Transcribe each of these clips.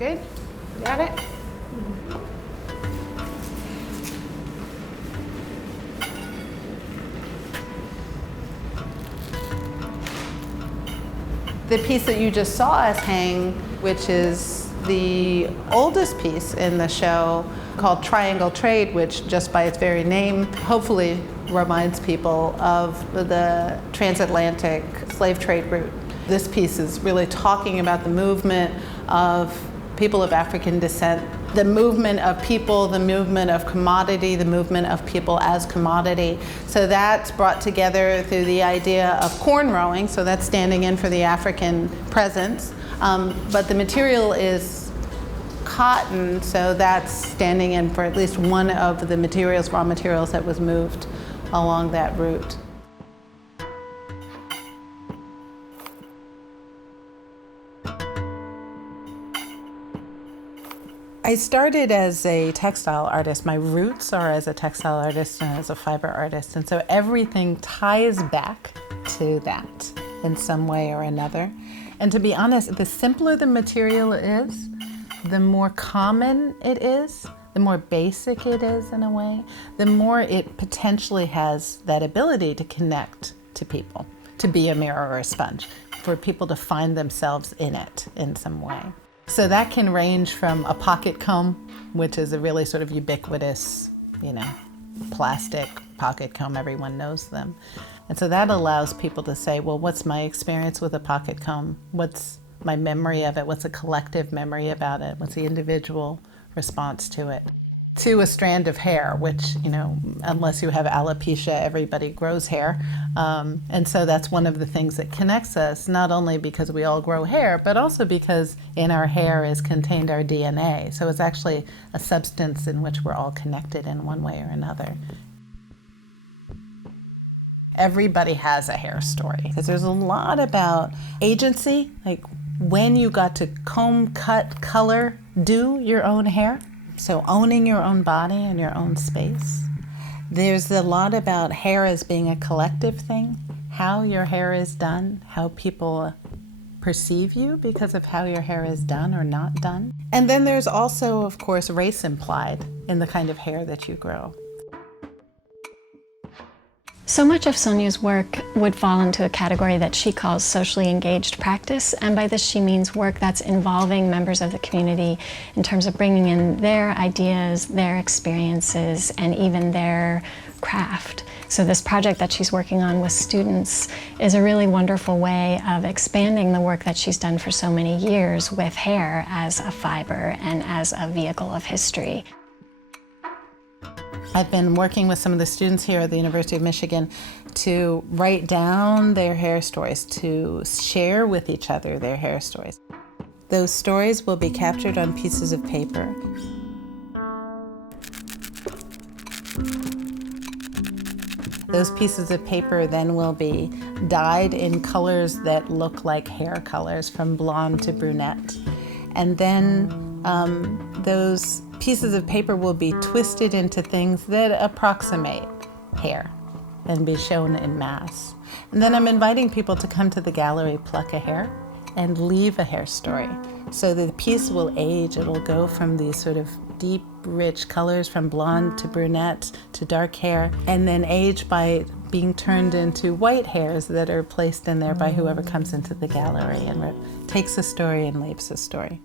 Good? Got it? The piece that you just saw us hang, which is the oldest piece in the show, called Triangle Trade, which just by its very name hopefully reminds people of the transatlantic slave trade route. This piece is really talking about the movement of people of African descent, the movement of people, the movement of commodity, the movement of people as commodity. So that's brought together through the idea of corn rowing, so that's standing in for the African presence. But the material is cotton, so that's standing in for at least one of the materials, raw materials that was moved along that route. I started as a textile artist. My roots are as a textile artist and as a fiber artist, and so everything ties back to that in some way or another. And to be honest, the simpler the material is, the more common it is, the more basic it is in a way, the more it potentially has that ability to connect to people, to be a mirror or a sponge, for people to find themselves in it in some way. So that can range from a pocket comb, which is a really sort of ubiquitous, plastic pocket comb, everyone knows them. And so that allows people to say, well, what's my experience with a pocket comb? What's my memory of it? What's a collective memory about it? What's the individual response to it? To a strand of hair, which, unless you have alopecia, everybody grows hair. And so that's one of the things that connects us, not only because we all grow hair, but also because in our hair is contained our DNA. So it's actually a substance in which we're all connected in one way or another. Everybody has a hair story, because there's a lot about agency, like when you got to comb, cut, color, do your own hair. So owning your own body and your own space. There's a lot about hair as being a collective thing, how your hair is done, how people perceive you because of how your hair is done or not done. And then there's also, of course, race implied in the kind of hair that you grow. So much of Sonya's work would fall into a category that she calls socially engaged practice, and by this she means work that's involving members of the community in terms of bringing in their ideas, their experiences, and even their craft. So this project that she's working on with students is a really wonderful way of expanding the work that she's done for so many years with hair as a fiber and as a vehicle of history. I've been working with some of the students here at the University of Michigan to write down their hair stories, to share with each other their hair stories. Those stories will be captured on pieces of paper. Those pieces of paper then will be dyed in colors that look like hair colors, from blonde to brunette. And then those pieces of paper will be twisted into things that approximate hair and be shown in mass. And then I'm inviting people to come to the gallery, pluck a hair, and leave a hair story. So the piece will age. It'll go from these sort of deep, rich colors, from blonde to brunette to dark hair, and then age by being turned into white hairs that are placed in there by whoever comes into the gallery and takes a story and leaves a story.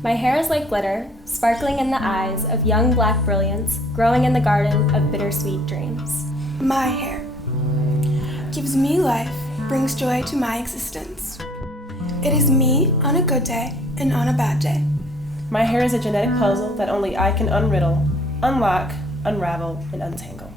My hair is like glitter, sparkling in the eyes of young black brilliance, growing in the garden of bittersweet dreams. My hair gives me life, brings joy to my existence. It is me on a good day and on a bad day. My hair is a genetic puzzle that only I can unriddle, unlock, unravel, and untangle.